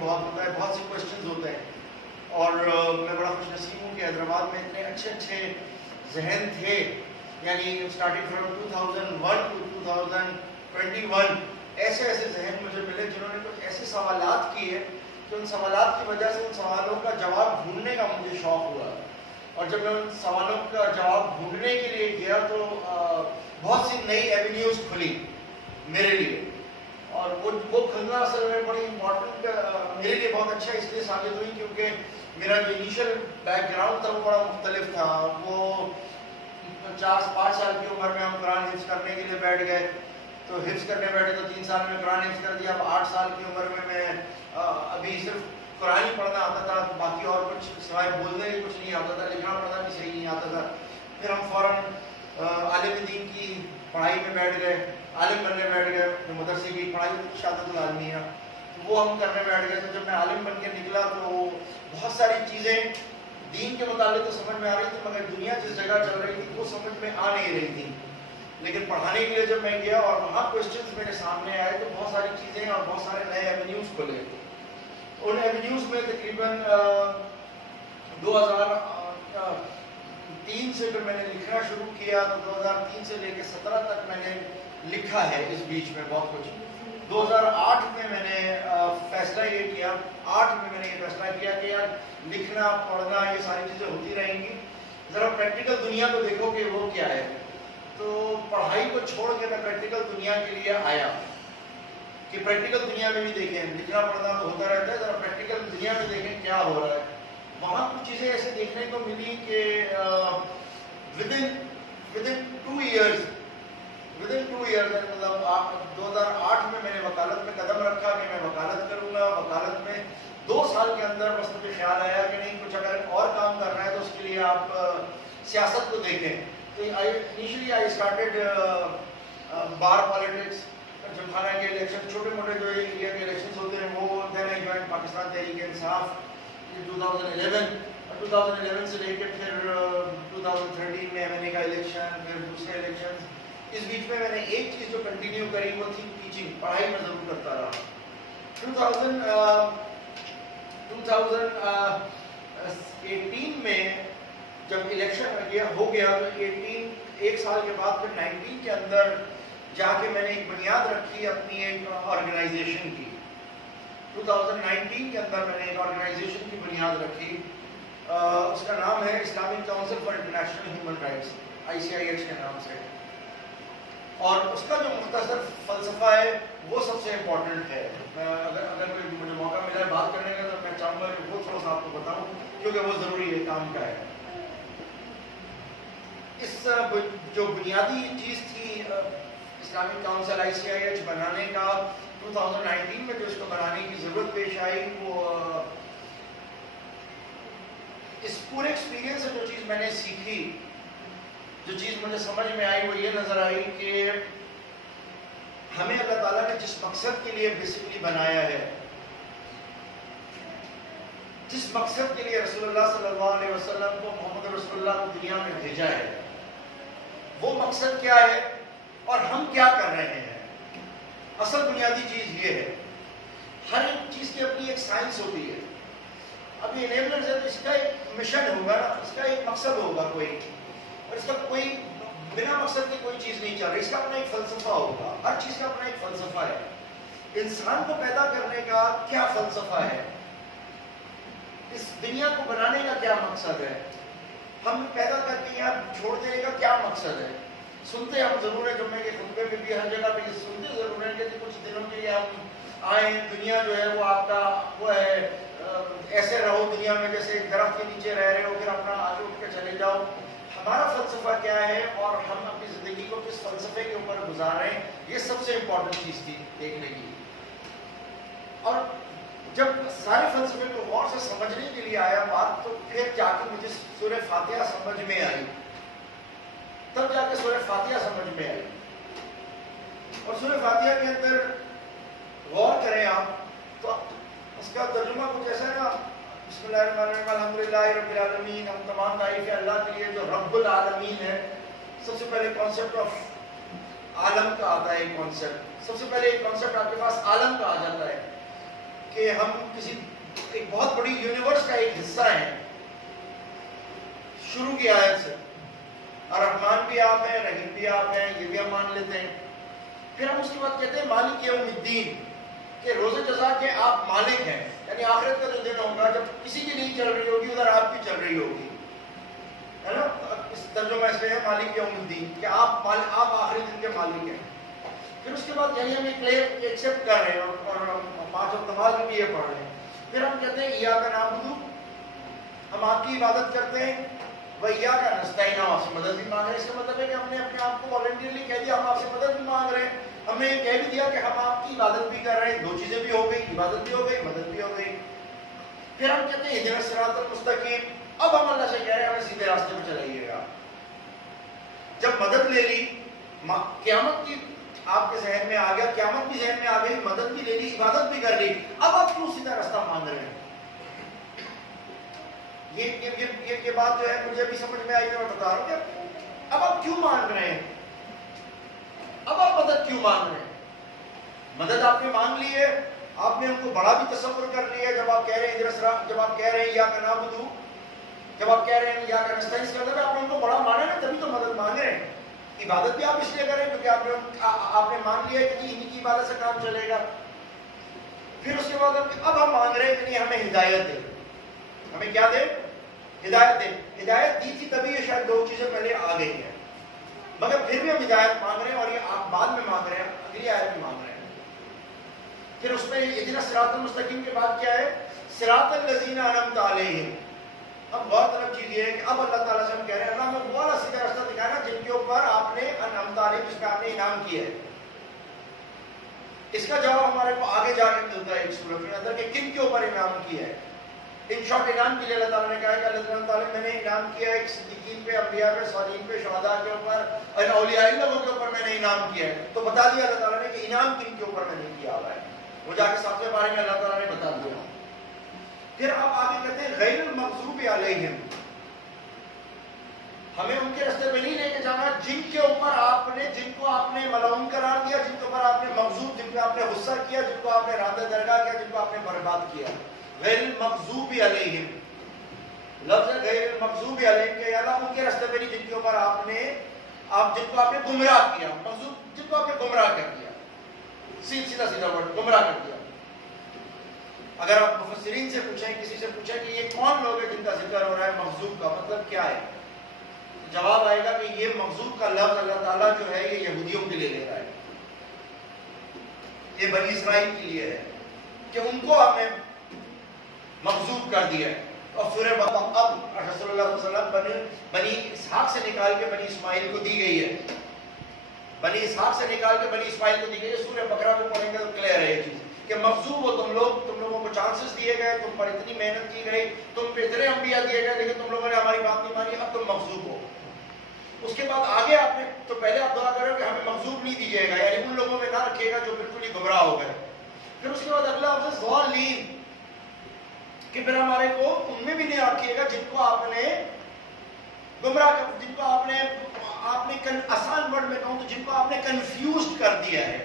بہت ہوتا ہے, بہت سے کوشچنز ہوتے ہیں, اور میں بڑا خوش نصیب ہوں کہ حیدرآباد میں اتنے اچھے اچھے ذہن تھے, یعنی اسٹارٹنگ فرام 2001 to 2021 ایسے ایسے ذہن مجھے ملے جنہوں نے کچھ ایسے سوالات کیے کہ ان سوالات کی وجہ سے ان سوالوں کا جواب ڈھونڈنے کا مجھے شوق ہوا, اور جب میں ان سوالوں کا جواب ڈھونڈنے کے لیے گیا تو بہت سی نئی ایونیوز کھلی میرے لیے, اور وہ کھلنا اصل میں بڑی امپورٹنٹ میرے لیے بہت اچھا اس لیے ثابت ہوئی کیونکہ میرا جو انیشیل بیک گراؤنڈ تھا وہ بڑا مختلف تھا. وہ 4-5 سال کی عمر میں ہم قرآن حفظ کرنے کے لیے بیٹھ گئے, تو حفظ کرنے بیٹھے تو 3 سال میں قرآن حفظ کر دیا. اب 8 سال کی عمر میں ابھی صرف قرآن ہی پڑھنا آتا تھا, باقی اور کچھ سوائے بولنے ہی کچھ نہیں آتا تھا, لکھنا پڑھنا بھی صحیح نہیں آتا تھا. پھر ہم فوراً عالم دین کی پڑھائی میں بیٹھ گئے, عالم بننے بیٹھ گئے. مدرسے کی پڑھائی شہادت العالمیہ وہ ہم کرنے بیٹھ گئے. تو جب میں عالم بن کے نکلا تو بہت ساری چیزیں دین کے متعلق تو سمجھ میں آ رہی تھی, مگر دنیا جس جگہ چل رہی تھی وہ سمجھ میں آ نہیں رہی تھی. لیکن پڑھانے کے لیے جب میں گیا اور وہاں کوشچنس میرے سامنے آئے تو بہت ساری چیزیں اور بہت سارے نئے ایونیوز کھلے. ان ایونیوز میں تقریباً 2003 سے جب میں نے لکھنا شروع کیا تو 2003 سے لے کے 17 تک میں نے لکھا ہے. اس بیچ میں بہت کچھ 2008 میں میں نے فیصلہ یہ کیا, 8 میں میں نے یہ فیصلہ کیا کہ یار لکھنا پڑھنا یہ ساری چیزیں ہوتی رہیں گی, ذرا پریکٹیکل دنیا کو دیکھو کہ وہ کیا ہے. تو پڑھائی کو چھوڑ کے میں پریکٹیکل دنیا کے لیے آیا کہ پریکٹیکل دنیا میں بھی دیکھیں, لکھنا پڑھنا تو ہوتا رہتا ہے, ذرا پریکٹیکل دنیا میں دیکھیں کیا ہو رہا ہے. وہاں کچھ چیزیں ایسے دیکھنے کو ملی کہ within 2 years مطلب 2008 میں نے وکالت میں قدم رکھا کہ میں وکالت کروں گا. وکالت میں 2 سال کے اندر بس مجھے خیال آیا کہ نہیں, کچھ اگر اور کام کرنا ہے تو اس کے لیے آپ سیاست کو دیکھیں. تو initially I started bar politics, جب خانہ کے الیکشن چھوٹے موٹے جو انڈیا کے الیکشنز ہوتے ہیں وہ, then I joined Pakistan Tehreek Insaf 2011 سے لے کے پھر 2013 میں ایم این اے کا الیکشن, پھر دوسرے الیکشن. اس بیچ میں نے ایک چیز جو کنٹینیو کری وہ تھی ٹیچنگ, پڑھائی میں ضرور کرتا رہا. 2018 میں جب الیکشن ہو گیا تو 1 سال کے بعد پھر 19 کے اندر جا کے میں نے ایک بنیاد رکھی اپنی ایک آرگنائزیشن کی. 2019 کے اندر میں نے ایک آرگنائزیشن کی بنیاد رکھی, اس کا نام ہے Islamic council for international human rights, ICIH کے نام سے. اور اس کا جو مختصر فلسفہ ہے وہ سب سے امپورٹنٹ ہے. اگر کوئی مجھے موقع ملا ہے بات کرنے کا تو میں چاہوں گا کہ وہ تھوڑا سا آپ کو بتاؤں کیونکہ وہ ضروری ہے, کام کا ہے. اس جو بنیادی چیز تھی اسلامک کاؤنسل ICIH بنانے کا, 2019 میں جو اس کو بنانے کی ضرورت پیش آئی, وہ اس پورے ایکسپیرینس سے جو چیز میں نے سیکھی, جو چیز مجھے سمجھ میں آئی وہ یہ نظر آئی کہ ہمیں اللہ تعالیٰ نے جس مقصد کے لیے بیسکلی بنایا ہے, جس مقصد کے لیے رسول اللہ صلی اللہ علیہ وسلم کو, محمد رسول اللہ کو دنیا میں بھیجا ہے, وہ مقصد کیا ہے اور ہم کیا کر رہے ہیں. اصل بنیادی چیز یہ ہے, ہر ایک چیز کی اپنی ایک سائنس ہوتی ہے. اب یہ انیبلرز ہے تو اس کا ایک مشن ہوگا, اس کا ایک مقصد ہوگا کوئی, اور اس کا کوئی بنا مقصد کی کوئی چیز نہیں چل رہی, اس کا اپنا ایک فلسفہ ہوگا. ہر چیز کا اپنا ایک فلسفہ ہے. انسان کو پیدا کرنے کا کیا فلسفہ ہے, اس دنیا کو بنانے کا کیا مقصد ہے, ہم پیدا کر کے یہاں چھوڑ دینے کا کیا مقصد ہے. سنتے ہم ضرور ہے, جمعے کے خطبے میں بھی ہر جگہ پہ یہ سنتے ضرور ہیں کہ کچھ دنوں کے لیے ہم آئیں, دنیا جو ہے وہ آپ کا وہ ہے, ایسے رہو دنیا میں جیسے ایک درخت کے نیچے رہ رہے ہو, پھر اپنا آگے اٹھ کے چلے جاؤ. ہمارا فلسفہ کیا ہے اور ہم اپنی زندگی کو کس فلسفے کے اوپر گزار رہے ہیں, یہ سب سے امپورٹنٹ چیز تھی دیکھنے کی. اور جب سارے فلسفے کو غور سے سمجھنے کے لیے آیا بات, تو پھر جا کے مجھے سورہ فاتحہ سمجھ میں آئی, تب جا کے سورہ فاتحہ سمجھ میں آئی. اور سورہ فاتحہ کے اندر غور کریں آپ تو اس کا ترجمہ کچھ ایسا ہے نا, بسم اللہ الرحمن الرحیم الحمدللہ رب العالمین, ہم تمام تعریفیں اللہ کے لیے جو رب العالمین ہے. سب سے پہلے کانسیپٹ آف عالم کا آتا ہے, ایک کانسیپٹ, سب سے پہلے ایک کانسیپٹ آپ کے پاس عالم کا آ جاتا ہے کہ کہ ہم کسی ایک بہت بڑی یونیورس کا ایک حصہ ہیں. شروع کی آیت سے الرحمن بھی آپ ہیں، رحیم بھی آپ ہیں، یہ بھی ہم مان لیتے ہیں. پھر ہم اس کے بعد کہتے ہیں مالک یوم الدین، کہ روز جزا کے آپ مالک ہیں. یعنی آخرت کا جو دن ہوگا جب کسی کی نہیں چل رہی ہوگی ادھر آپ کی چل رہی ہوگی، ہے نا. اس ترجمہ اس میں ہے مالک یوم الدین، کہ آپ آخری دن کے مالک ہیں. پھر اس کے بعد یعنی ہم ایک ایکسیپٹ کر رہے ہیں اور 5 وقت نماز میں بھی یہ پڑھ رہے ہیں. پھر ہم کہتے ہیں ایاک نعبد، ہم آپ کی عبادت کرتے ہیں، وایاک نستعین، ہم آپ سے مدد بھی مانگ رہے ہیں. اس کا مطلب ہے کہ ہم نے اپنے آپ کو والنٹیرلی کہہ دیا ہم آپ سے مدد بھی مانگ رہے ہیں. ہم نے یہ کہہ بھی دیا کہ ہم آپ کی عبادت بھی کر رہے ہیں. 2 چیزیں بھی ہو گئی، عبادت بھی ہو گئی، مدد بھی ہو گئی. پھر ہم کہتے ہیں اہدنا الصراط المستقیم، اب ہم اللہ سے کہہ رہے ہیں ہمیں سیدھے راستے پہ چلائیے گا. جب مدد لے لی، قیامت کی آپ کے ذہن میں آ گیا، قیامت بھی ذہن میں آ گئی، مدد بھی لے لی، عبادت بھی کر لی، اب آپ کیوں سیدھا راستہ مانگ رہے ہیں؟ یہ بات جو ہے مجھے بھی سمجھ میں آئی، میں بتا رہا ہوں کہ اب آپ کیوں مانگ رہے ہیں، اب آپ مدد کیوں مانگ رہے ہیں؟ مدد آپ نے مانگ لی ہے، آپ نے ان کو بڑا بھی تصور کر لیا. جب آپ کہہ رہے ہیں جب آپ کہہ رہے ہیں ایاک نعبد، جب آپ کہہ رہے ہیں ایاک نستعین، اس کا مطلب آپ نے ان کو بڑا مانا نا، تبھی تو مدد مانگ رہے ہیں. عبادت بھی آپ اس لیے کریں کیونکہ آپ نے مان لیا کہ انہی کی عبادت سے کام چلے گا. پھر اس کے بعد اب ہم مانگ رہے ہیں کہ ہمیں ہدایت دے. ہمیں کیا دے؟ ہدایت دے. ہدایت دی تھی تبھی یہ شاید 2 چیزیں پہلے آ گئی ہیں، مگر پھر بھی ہم ہدایت مانگ رہے ہیں، اور یہ آپ بعد میں مانگ رہے ہیں، اگلی آیت میں مانگ رہے ہیں. پھر اس میں اہدنا الصراط المستقیم کے بعد کیا ہے؟ صراط الذین انعمت علیہم. اب غور طرف چیز یہ ہے کہ اب اللہ تعالیٰ سے ہم کہہ رہے ہیں اللہ ہمیں وہ والا سیدھا راستہ دکھانا جن کے اوپر آپ نے انعمت علیہم، جس پہ آپ نے انعام کیا ہے. اس کا جواب ہمارے کو آگے جا کے ملتا ہے ایک سورۃ کے اندر کہ کن کے اوپر انعام کیا ہے. ان شارٹ انعام کے لیے اللہ تعالیٰ نے کہا ہے کہ اللہ تعالیٰ میں نے انعام کیا ہے ایک صدیقین پہ، انبیاء پہ، صالحین پہ، شہداء کے اوپر اور اولیاء اللہ کے اوپر میں نے انعام کیا ہے. تو بتا دیا اللہ تعالیٰ نے کہ انعام کن کے اوپر میں نے کیا ہوا ہے، وہ جا کے 7ویں بارے میں اللہ تعالیٰ نے بتا دیا. پھر آپ آگے کہتے ہیں غیر المغضوب علیہم، ہمیں ان کے راستے پہ نہیں لے کے جانا جن کے اوپر جن کو آپ نے ملعون قرار دیا، جن کے اوپر آپ نے مغضوب، جن پہ آپ نے غصہ کیا، جن کو آپ نے راندہ درگاہ کیا، جن کو آپ نے برباد کیا. غیر المغضوب علیہم، لفظ غیر المغضوب علیہم کہ اللہ ان کے راستے پہ نہیں جن کے اوپر جن کو آپ نے گمراہ کیا. مغضوب جن کو آپ نے گمراہ کر دیا، سیدھا ورڈ گمراہ کر دیا. اگر آپ مفسرین سے پوچھیں، کسی سے پوچھیں کہ یہ کون لوگ ہیں جن کا ذکر ہو رہا ہے، مغضوب کا مطلب کیا ہے، جواب آئے گا کہ یہ مغضوب کا لفظ اللہ تعالیٰ جو ہے یہ یہودیوں کے لیے لے رہا ہے، یہ بنی اسرائیل کے لیے ہے کہ ان کو آپ نے مغضوب کر دیا ہے. اور سورہ بقرہ اب رسول اللہ صلی اللہ علیہ وسلم بنی اسحاق سے نکال کے بنی اسماعیل کو دی گئی ہے، بنی اسحاق سے نکال کے بنی اسماعیل کو دی گئی ہے. سورہ بقرہ کو پڑھیں گے تو کلیئر ہے یہ چیز کہ مغضوب ہو تم لوگوں کو چانسز دیے گئے، تم پر اتنی محنت کی گئی، تم پہ اتنے انبیاء دیے گئے، لیکن تم لوگوں نے ہماری بات نہیں مانی، اب تم مغضوب ہو. اس کے بعد آگے آپ نے تو پہلے آپ دعا کرو کہ ہمیں مغضوب نہیں دیجیے گا، یعنی ان لوگوں میں نہ رکھیے گا جو بالکل ہی گمراہ ہو گئے. پھر اس کے بعد اگلا آپ سے ضالین، کہ پھر ہمارے کو ان میں بھی نہیں رکھیے گا جن کو آپ نے گمراہ کر، جن کو آپ نے آسان ورڈ میں کہوں تو جن کو آپ نے کنفیوزڈ کر دیا ہے.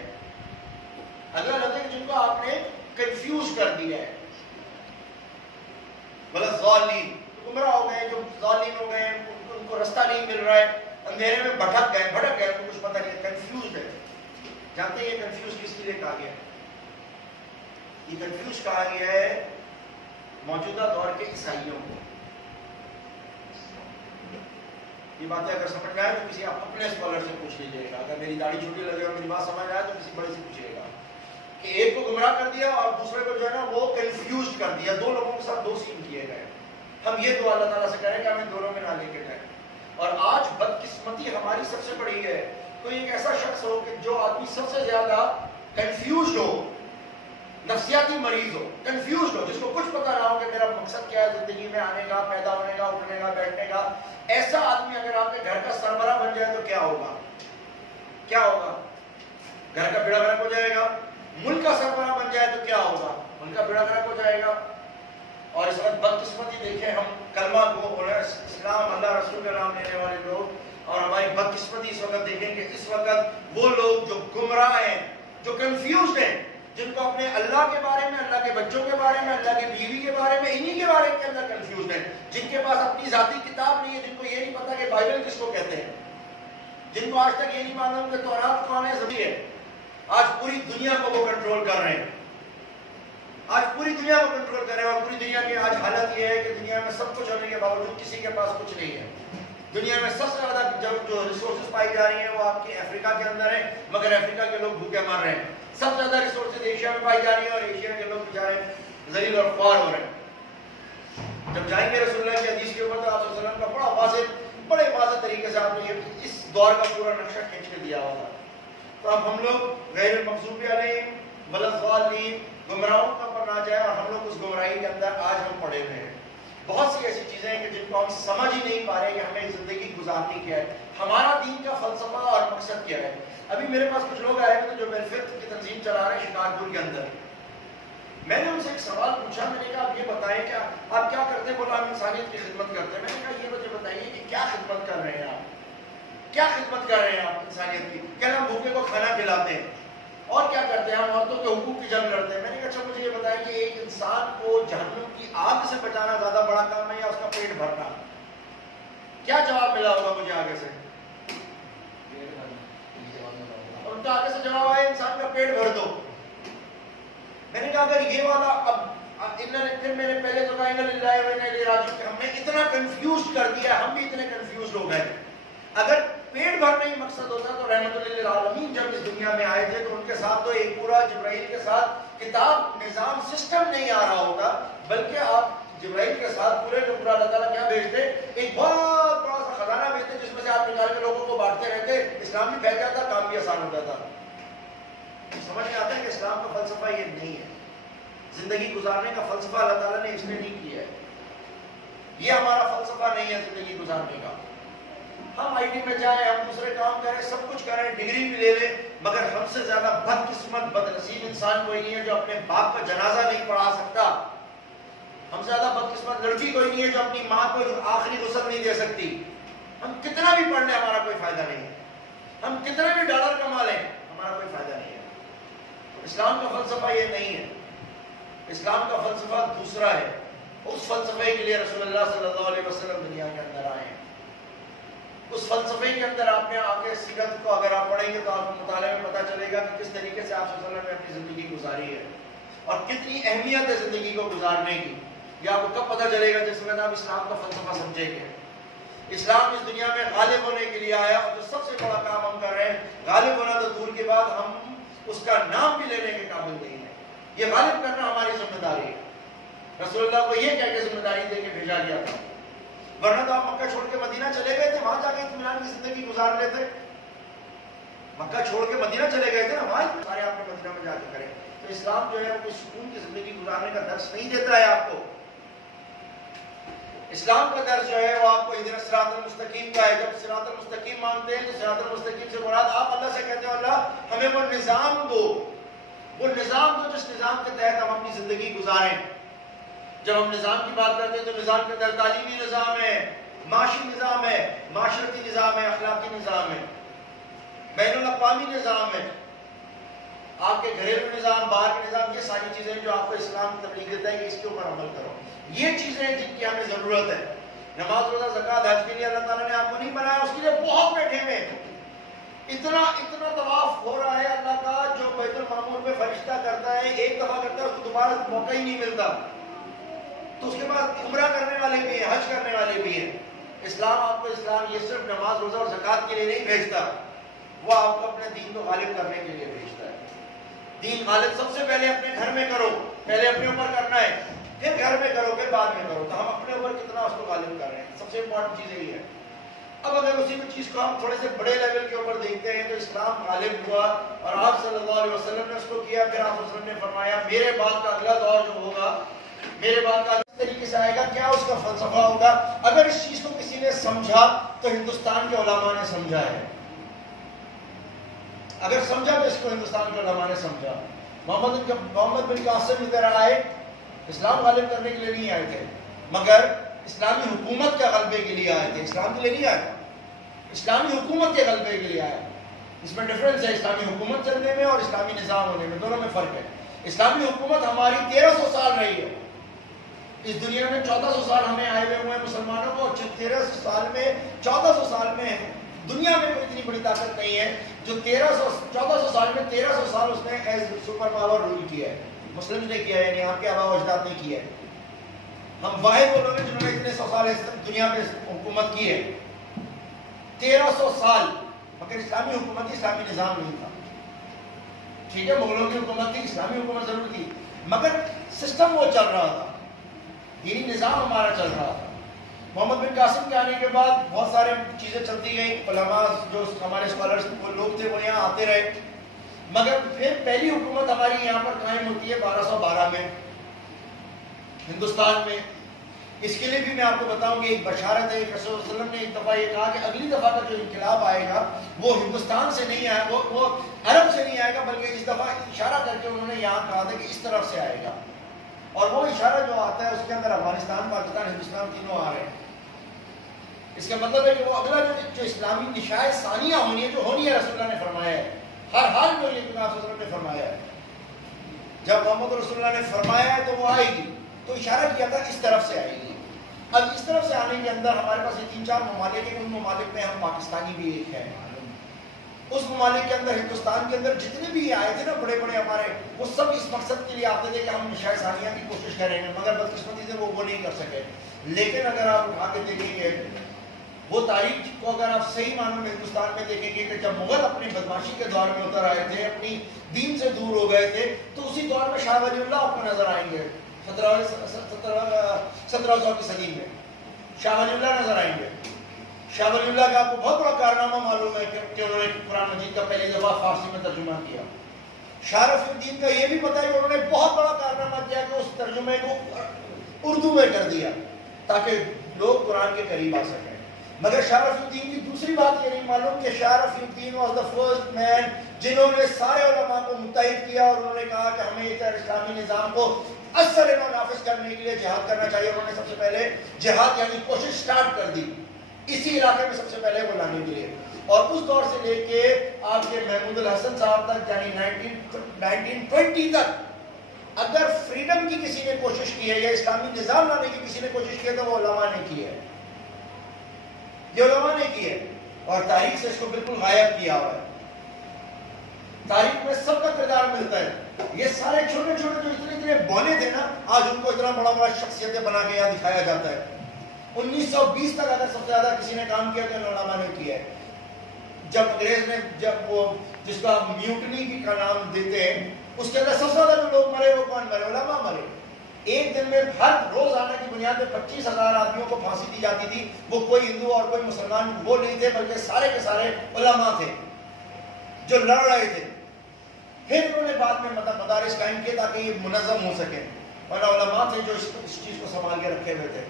اگلا لفظ ہے جن کو آپ نے کنفیوز کر دیا ہے. بلکہ ضالین گمراہ ہو گئے، جو ضالین ہو گئے، ان کو راستہ نہیں مل رہا ہے، اندھیرے میں بھٹک گئے، ان کو کچھ پتہ نہیں، کنفیوزڈ ہے. جانتے ہیں یہ کنفیوز کس لیے کہا گیا ہے؟ یہ کنفیوز کہا گیا ہے موجودہ دور کے عیسائیوں کو. یہ باتیں اگر سمجھ میں آئے تو کسی آپ اپنے اسکالر سے پوچھ لیجیے گا. اگر میری داڑھی چھوٹی لگے اور میری بات سمجھ آئے تو کسی بڑے سے پوچھیے گا کہ ایک کو گمراہ کر دیا اور دوسرے کو جو ہے نا وہ کنفیوزڈ کر دیا. 2 لوگوں کے ساتھ 2 سین کیے گئے. ہم یہ دعا اللہ تعالیٰ سے کریں کہ ہمیں دونوں میں نہ لے کے جائیں. اور آج بدقسمتی ہماری سب سے بڑی ہے، کوئی ایک ایسا شخص ہو کہ جو آدمی سب سے زیادہ کنفیوزڈ ہو، نفسیاتی مریض ہو، کنفیوزڈ ہو، جس کو کچھ پتہ نہ ہو کہ میرا مقصد کیا ہے زندگی میں آنے کا، پیدا ہونے کا، اٹھنے کا، بیٹھنے کا. ایسا آدمی اگر آپ کے گھر کا سربراہ بن جائے تو کیا ہوگا؟ کیا ہوگا؟ گھر کا بیڑا غرق ہو جائے گا. ملک کا سربراہ بن جائے تو کیا ہوگا؟ ملک کا بیڑا غرق ہو جائے گا. اور اس وقت بدقسمتی دیکھیں، ہم کلمہ گو اسلام اللہ رسول کا نام لینے والے لوگ، اور ہماری بدقسمتی اس وقت دیکھیں کہ اس وقت وہ لوگ جو گمراہ ہیں، جو کنفیوزڈ ہیں، جن کو اپنے اللہ کے بارے میں، اللہ کے بچوں کے بارے میں، اللہ کی بیوی کے بارے میں، انہی کے بارے کے اندر کنفیوز ہیں، جن کے پاس اپنی ذاتی کتاب نہیں ہے، جن کو یہ نہیں پتا کہ بائبل کس کو کہتے ہیں، جن کو آج تک یہ نہیں معلوم کہ تورات کون ہے، زبور ہے۔ آج پوری دنیا کو وہ کنٹرول کر رہے ہیں، آج پوری دنیا کو کنٹرول کر رہے ہیں، اور پوری دنیا کی آج حالت یہ ہے کہ دنیا میں سب کچھ ہونے کے باوجود کسی کے پاس کچھ نہیں ہے۔ دنیا میں سب سے زیادہ جو ریسورسز پائی جا رہی ہیں وہ آپ کی افریقہ کے اندر ہے، مگر افریقہ کے لوگ بھوکے مر رہے ہیں۔ سب سے زیادہ ریسورسز ایشیا میں پائی جا رہی ہیں، اور ایشیا کے لوگ بیچارے ذلیل اور خوار ہو رہے ہیں۔ جب جائیں گے رسول اللہ کی حدیث کے اوپر تو آپ صلی اللہ علیہ وسلم کا بڑے واضح طریقے سے آپ نے اس دور کا پورا نقشہ کھینچ کے دیا ہوا تھا۔ تو اب ہم لوگ غیر المغضوب علیہم ولا الضالین، گمراہوں کا پر نہ جائے، اور ہم لوگ اس گمراہی کے اندر آج ہم پڑے ہوئے ہیں۔ بہت سی ایسی چیزیں ہیں کہ جن کو ہم سمجھ ہی نہیں پا رہے کہ ہمیں زندگی گزارنی کیا ہے، ہمارا دین کا فلسفہ اور مقصد کیا ہے۔ ابھی میرے پاس کچھ لوگ آئے ہوئے جو ویلفیئر کی تنظیم چلا رہے ہیں شکارپور کے اندر۔ میں نے ان سے ایک سوال پوچھا، میں نے کہا آپ یہ بتائیں کہ آپ کیا کرتے ہیں؟ بولا ہم انسانیت کی خدمت کرتے ہیں۔ میں نے کہا یہ مجھے بتائیے کہ کیا خدمت کر رہے ہیں آپ، کیا خدمت کر رہے ہیں آپ انسانیت کی؟ کیا ہم بھوکے کو کھانا کھلاتے ہیں، اور کیا کرتے ہیں؟ ہم عورتوں کے حقوق کی جنگ لڑتے ہیں۔ میں نے کہا اچھا مجھے یہ بتائیں کہ ایک انسان کو جہنم کی آگ سے بچانا زیادہ بڑا کام ہے یا اس کا پیٹ بھرنا؟ کیا جواب ملا ہوگا مجھے آگے سے؟ اور ان کا آگے سے جواب آیا انسان کا پیٹ بھر دو۔ میں نے کہا اگر یہ والا اب پھر میں نے پہلے تو کہا ہم نے اتنا کنفیوز کر دیا، ہم بھی اتنے کنفیوز ہو گئے۔ اگر پیٹ بھرنا ہی مقصد ہوتا تو رحمت للعالمین جب اس دنیا میں آئے تھے تو ان کے ساتھ تو ایک پورا جبرائیل کے ساتھ کتاب نظام سسٹم نہیں آ رہا ہوتا، بلکہ آپ جبرائیل کے ساتھ پورے جو پورا اللہ تعالیٰ کیا بھیجتے؟ ایک بہت بڑا سا خزانہ بھیجتے جس میں سے آپ نکال کے لوگوں کو بانٹتے رہتے، اسلام بھی پھیل جاتا، کام بھی آسان ہو جاتا۔ سمجھ میں آتا ہے کہ اسلام کا فلسفہ یہ نہیں ہے، زندگی گزارنے کا فلسفہ اللہ تعالیٰ نے اس نے نہیں کیا ہے، یہ ہمارا فلسفہ نہیں ہے زندگی گزارنے کا۔ ہم آئی ٹی میں جائیں، ہم دوسرے کام کریں، سب کچھ کریں، ڈگری بھی لے لیں، مگر ہم سے زیادہ بدقسمت بدنصیب انسان کوئی نہیں ہے جو اپنے باپ کا جنازہ نہیں پڑھا سکتا۔ ہم سے زیادہ بدقسمت لڑکی کوئی نہیں ہے جو اپنی ماں کو آخری غسل نہیں دے سکتی۔ ہم کتنا بھی پڑھ لیں ہمارا کوئی فائدہ نہیں ہے، ہم کتنے بھی ڈالر کما لیں ہمارا کوئی فائدہ نہیں ہے۔ اسلام کا فلسفہ یہ نہیں ہے، اسلام کا فلسفہ دوسرا ہے۔ اس فلسفے کے لیے رسول اللہ صلی اللہ علیہ وسلم دنیا کے اندر آئے ہیں۔ اس فلسفے کے اندر آپ نے آ کے سیرت کو اگر آپ پڑھیں گے تو آپ کو مطالعے میں پتہ چلے گا کہ کس طریقے سے آپ صلی اللہ علیہ وسلم نے اپنی زندگی گزاری ہے اور کتنی اہمیت ہے زندگی کو گزارنے کی۔ یہ آپ کو کب پتہ چلے گا؟ جس وقت آپ اسلام کا فلسفہ سمجھیں گے۔ اسلام اس دنیا میں غالب ہونے کے لیے آیا، اور جو سب سے بڑا کام ہم کر رہے ہیں، غالب ہونا تو دور کے بعد ہم اس کا نام بھی لینے کے قابل نہیں ہے۔ یہ غالب کرنا ہماری ذمہ داری ہے۔ رسول اللہ کو یہ کہہ کے ذمہ داری دے کے بھیجا گیا تھا، ورنہ تو آپ مکہ چھوڑ کے مدینہ چلے گئے تھے، وہاں جا کے اطمینان کی زندگی گزار لیتے۔ مکہ چھوڑ کے مدینہ چلے گئے تھے نا، وہاں سارے آپ نے مدینہ میں جا کے کریں۔ تو اسلام جو ہے وہ کوئی سکون کی زندگی گزارنے کا درس نہیں دیتا ہے آپ کو۔ اسلام کا درس جو ہے وہ آپ کو اہدنا الصراط المستقیم کا ہے۔ جب صراط المستقیم مانتے ہیں تو صراط المستقیم سے مراد آپ اللہ سے کہتے ہیں اللہ ہمیں وہ نظام دو، وہ نظام دو جس نظام کے تحت ہم اپنی زندگی گزاریں۔ جب ہم نظام کی بات کرتے ہیں تو نظام کے اندر تعلیمی نظام ہے، معاشی نظام ہے، معاشرتی نظام ہے، اخلاقی نظام ہے، بین الاقوامی نظام ہے، آپ کے گھریلو نظام، باہر کے نظام، یہ ساری چیزیں جو آپ کو اسلام تبلیغ دیتا ہے کہ اس کے اوپر عمل کرو۔ یہ چیزیں جن کی ہمیں ضرورت ہے۔ نماز روزہ زکوٰۃ حج کے لیے اللہ تعالیٰ نے آپ کو نہیں بنایا، اس کے لیے بہت بیٹھے ہوئے ہیں۔ اتنا طواف ہو رہا ہے اللہ کا، جو بیت المعمور میں فرشتہ کرتا ہے ایک دفعہ کرتا ہے، اس کو دوبارہ موقع ہی نہیں ملتا۔ تو اس کے بعد عمرہ کرنے والے بھی ہیں، حج کرنے والے بھی ہیں۔ اسلام آپ کو یہ صرف نماز روزہ اور زکوٰۃ کے لیے نہیں بھیجتا، وہ آپ کو اپنے دین کو غالب کرنے کے لیے بھیجتا ہے۔ دین غالب سب سے پہلے اپنے گھر میں کرو، پہلے اپنے اوپر کرنا ہے، پھر گھر میں کرو، پھر بعد میں کرو۔ تو ہم اپنے اوپر کتنا اس کو غالب کر رہے ہیں، سب سے امپورٹنٹ چیز یہی ہے۔ اب اگر اسی چیز کو ہم تھوڑے سے بڑے لیول کے اوپر دیکھتے ہیں تو اسلام غالب ہوا اور آپ صلی اللہ علیہ وسلم نے اس کو کیا۔ پھر آپ صلی اللہ علیہ وسلم نے فرمایا میرے بعد کا اگلا دور جو ہوگا، میرے بعد کا اس طریقے سے آئے گا، کیا اس کا فلسفہ ہوگا؟ اگر اس چیز کو کسی نے سمجھا تو ہندوستان کے علماء نے سمجھا ہے، اگر سمجھا تو اس کو ہندوستان کے علماء نے سمجھا۔ محمد بن قاسم ادھر آئے، اسلام غالب کرنے کے لیے نہیں آئے تھے، مگر اسلامی حکومت کے غلبے کے لیے آئے تھے، اسلام کے لیے نہیں آئے، اسلامی حکومت کے غلبے کے لیے آئے۔ اس میں ڈفرنس ہے اسلامی حکومت چلنے میں اور اسلامی نظام ہونے میں، دونوں میں فرق ہے۔ اسلامی حکومت ہماری 1300 سال رہی ہے اس دنیا میں. 1400 سال ہمیں آئے ہوئے ہیں مسلمانوں کو, 1300 سال میں 1400 سال میں دنیا میں کوئی اتنی بڑی طاقت نہیں ہے جو 1400 سال میں 1300 سال اس نے ایز سپر پاور رول کیا ہے. مسلم نے کیا ہے, یعنی آپ کے آباء و اجداد نے کیا ہے. ہم واحد وہ لوگ ہیں جنہوں نے اتنے 100 سال دنیا میں حکومت کی ہے, 1300 سال. مگر اسلامی حکومت اسلامی نظام نہیں تھا. ٹھیک ہے, مغلوں کی حکومت تھی, اسلامی حکومت ضرور تھی, مگر سسٹم وہ چل رہا تھا, دینی نظام ہمارا چل رہا تھا. محمد بن قاسم کے آنے کے بعد بہت سارے چیزیں چلتی گئیں. علماء جو ہمارے اسکالرس وہ لوگ تھے وہ یہاں آتے رہے, مگر پھر پہلی حکومت ہماری یہاں پر قائم ہوتی ہے 1212 میں ہندوستان میں. اس کے لیے بھی میں آپ کو بتاؤں کہ ایک بشارت ہے. رسول اللہ علیہ وسلم نے ایک دفعہ یہ کہا کہ اگلی دفعہ کا جو انقلاب آئے گا وہ ہندوستان سے نہیں آئے, وہ عرب سے نہیں آئے گا, بلکہ اس دفعہ اشارہ کر کے انہوں نے یہاں کہا تھا کہ اس طرف سے آئے گا. اور وہ اشارہ جو آتا ہے اس کے اندر افغانستان, پاکستان, ہندوستان تینوں آ رہے ہیں. اس کا مطلب ہے کہ وہ اگلا جو اسلامی نشائے ثانیہ ہونی ہے, جو ہونی ہے, رسول اللہ نے فرمایا ہے. ہر حال میں یہ رسول اللہ نے فرمایا ہے. جب محمد رسول اللہ نے فرمایا ہے تو وہ آئے گی, تو اشارہ کیا تھا اس طرف سے آئے گی. اب اس طرف سے آنے کے اندر ہمارے پاس 3-4 ممالک ہیں. ان ممالک میں ہم پاکستانی بھی ایک ہے. اس ممالک کے اندر, ہندوستان کے اندر جتنے بھی آئے تھے نا بڑے بڑے ہمارے, وہ سب اس مقصد کے لیے آتے تھے کہ ہم نشائے ثانیہ کی کوشش کریں گے, مگر بدقسمتی سے وہ نہیں کر سکے. لیکن اگر آپ اٹھا کے دیکھیں گے وہ تاریخ کو, اگر آپ صحیح معنوں میں ہندوستان میں دیکھیں گے کہ جب مغل اپنی بدماشی کے دور میں اتر آئے تھے, اپنی دین سے دور ہو گئے تھے, تو اسی دور میں شاہ ولی اللہ آپ کو نظر آئیں گے. 1700 کی صدی میں شاہ ولی اللہ نظر آئیں گے. شاہ ولی اللہ کا آپ کو بہت بڑا کارنامہ معلوم ہے کہ انہوں نے قرآن مجید کا پہلی دفعہ فارسی میں ترجمہ کیا. شاہ رفیع الدین کا یہ بھی پتہ ہے کہ انہوں نے بہت بڑا کارنامہ کیا کہ اس ترجمے کو اردو میں کر دیا تاکہ لوگ قرآن کے قریب آ سکیں. مگر شاہ رفیع الدین کی دوسری بات یہ نہیں معلوم کہ شاہ رفیع الدین واز دا فرسٹ مین جنہوں نے سارے علماء کو متحد کیا, اور انہوں نے کہا کہ ہمیں اس اسلامی نظام کو اثر نافذ کرنے کے لیے جہاد کرنا چاہیے. انہوں نے سب سے پہلے جہاد یعنی کوشش سٹارٹ کر دی اسی علاقے میں سب سے پہلے وہ لانے کے لیے. اور اس دور سے لے کے آپ کے محمود الحسن صاحب تک, یعنی 1920 تک اگر فریڈم کی کسی نے کوشش کی ہے یا اسلامی نظام لانے کی کسی نے کوشش کی ہے تو وہ علماء نے کی ہے, یہ علماء نے کی ہے. اور تاریخ سے اس کو بالکل غائب کیا ہوا ہے. تاریخ میں سب کا کردار ملتا ہے. یہ سارے چھوٹے چھوٹے جو اتنے بونے تھے نا, آج ان کو اتنا بڑا بڑا شخصیتیں بنا کے یہاں دکھایا جاتا ہے. 1920 تک اگر سب سے زیادہ کسی نے کام کیا تو علماء نے کیا ہے. جب انگریز نے, جب وہ جس کا میوٹنی کا نام دیتے ہیں, اس کے اندر سب سے زیادہ جو لوگ مرے وہ کون مرے؟ علماء مرے. ایک دن میں ہر روزانہ کی بنیاد پہ 25,000 آدمیوں کو پھانسی دی جاتی تھی. وہ کوئی ہندو اور کوئی مسلمان وہ نہیں تھے, بلکہ سارے کے سارے علماء تھے جو لڑ رہے تھے. پھر انہوں نے بعد میں مدارس قائم کیے تاکہ یہ منظم ہو سکے, اور علماء تھے جو اس چیز کو سنبھال کے رکھے ہوئے تھے.